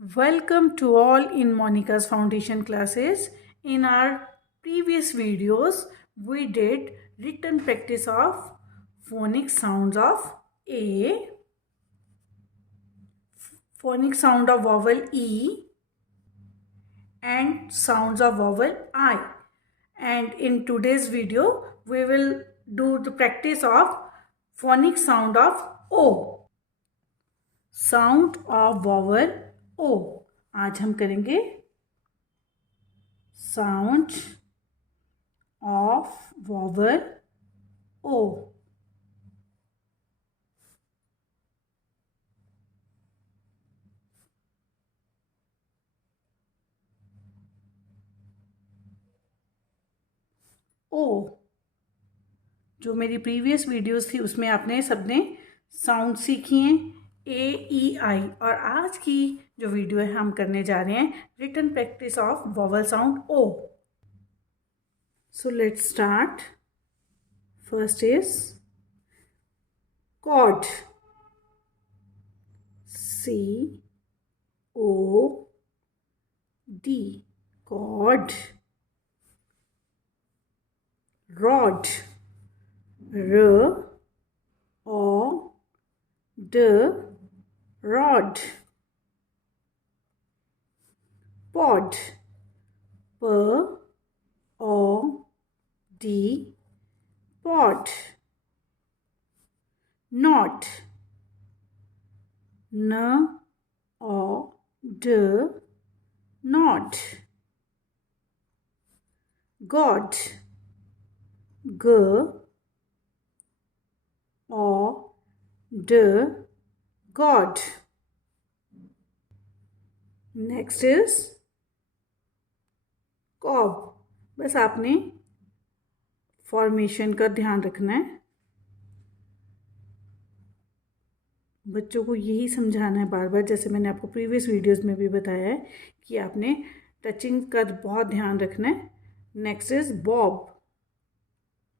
Welcome to all in Monica's foundation classes. In our previous videos, we did written practice of phonic sounds of A, phonic sound of vowel E, and sounds of vowel I. And in today's video, we will do the practice of phonic sound of O. Sound of vowel O. आज हम करेंगे sound of vowel O. O जो मेरी previous videos थी उसमें आपने सबने sound सीखी हैं ए ई आई, और आज की जो वीडियो है हम करने जा रहे हैं written practice of vowel sound O. So let's start. First is cod. C O D. Cod. Rod. R O D. Rod. Pod. P O D. Pod. Knot. N O D. Knot. God. G O D. God. Next is cob. बस आपने formation का ध्यान रखना है. बच्चों को यही समझाना है बार बार, जैसे मैंने आपको प्रीवियस वीडियोस में भी बताया है कि आपने टचिंग का बहुत ध्यान रखना है. Next is Bob.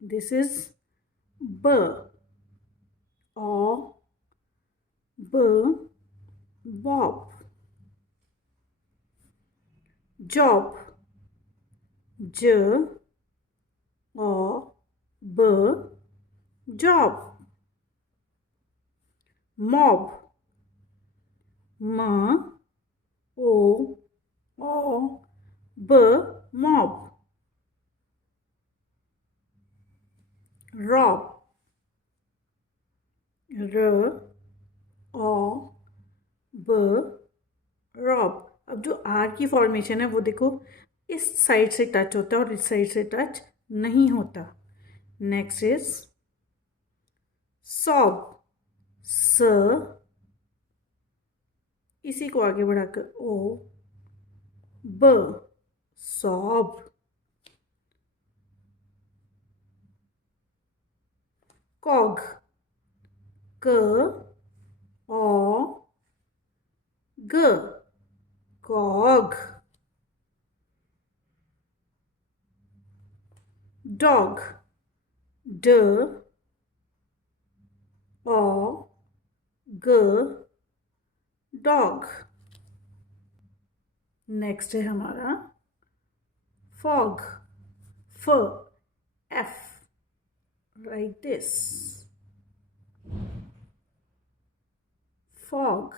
This is ब O B. Bob. Job. J O B. Job. Mob. M O O B. Mob. Rob. R O B. Rob. अब जो आर की फॉर्मेशन है वो देखो इस साइड से टच होता है और इस साइड से टच नहीं होता. Next is sob. स इसी को आगे बढ़ाकर ओ ब. सॉब. कॉग. क ओ ग. कॉग. डॉग. ड ओ ग. डॉग. नेक्स्ट है हमारा फॉग. फ एफ. Right this. फॉग.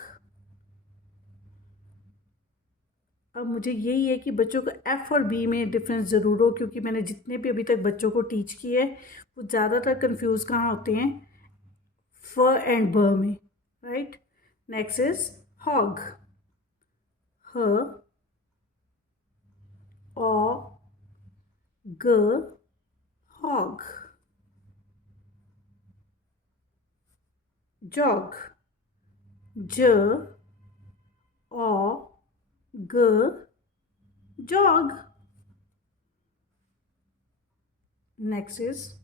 अब मुझे यही है कि बच्चों को एफ़ और बी में डिफरेंस ज़रूर हो, क्योंकि मैंने जितने भी अभी तक बच्चों को टीच किए है वो ज़्यादातर कंफ्यूज कहाँ होते हैं फ एंड ब में. राइट. Next is hog. ह ओ ग. हॉग. जॉग. ज ओ ग. jog. Next is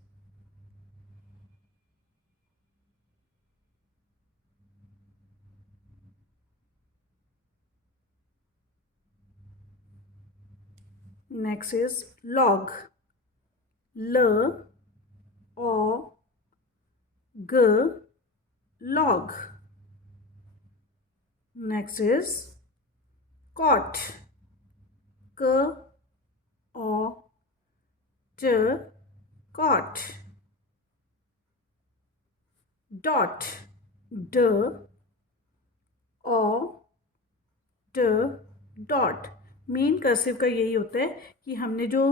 log. L O G. Log. Next is caught, k o t, caught. Dot, d o t, dot. Main cursive का यही होता है कि हमने जो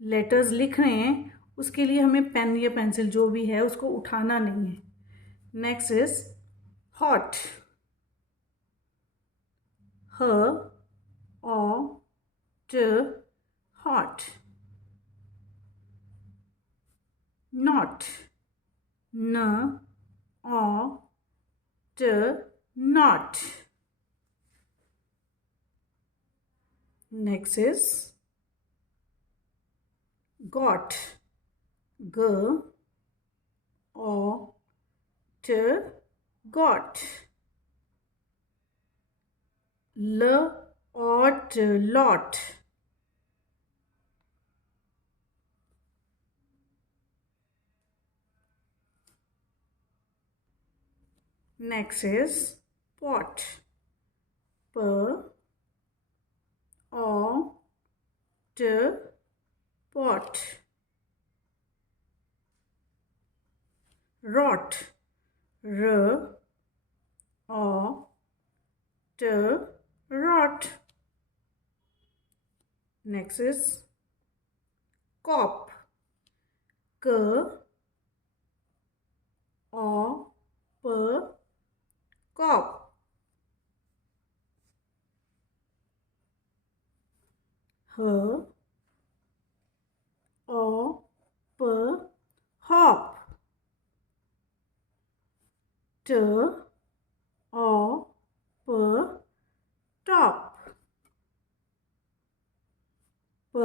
लेटर्स लिख रहे हैं उसके लिए हमें पेन या पेंसिल जो भी है उसको उठाना नहीं है. नेक्स्ट इज हॉट, ह o t, hot. Not, n o t, not. Next is got, g o t, got. Lot, lot. Next is pot, p o t, pot. Rot, r o t, rot. Next is cop, k o p, cop. H o p, hop. T o p, top. P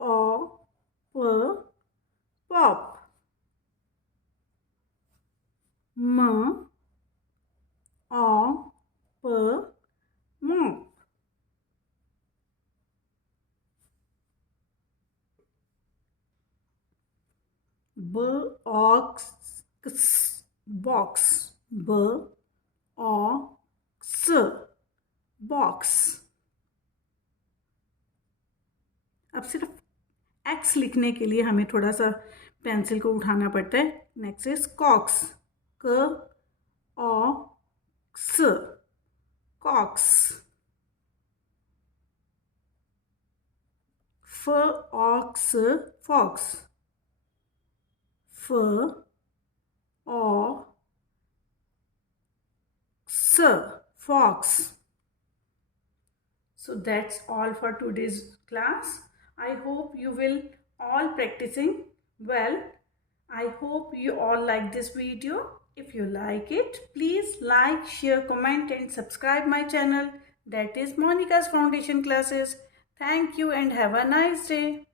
o p, pop. M o p, mop. Box, box, b o x, box. अब सिर्फ x लिखने के लिए हमें थोड़ा सा pencil को उठाना पड़ता है. नेक्स्ट इज कॉक्स, क ओ क्स, कॉक्स. फ ox, fox. F O X, fox. So that's all for today's class. I hope you will all practicing well. I hope you all like this video. If you like it, please like, share, comment and subscribe my channel. That is Monica's Foundation Classes. Thank you and have a nice day.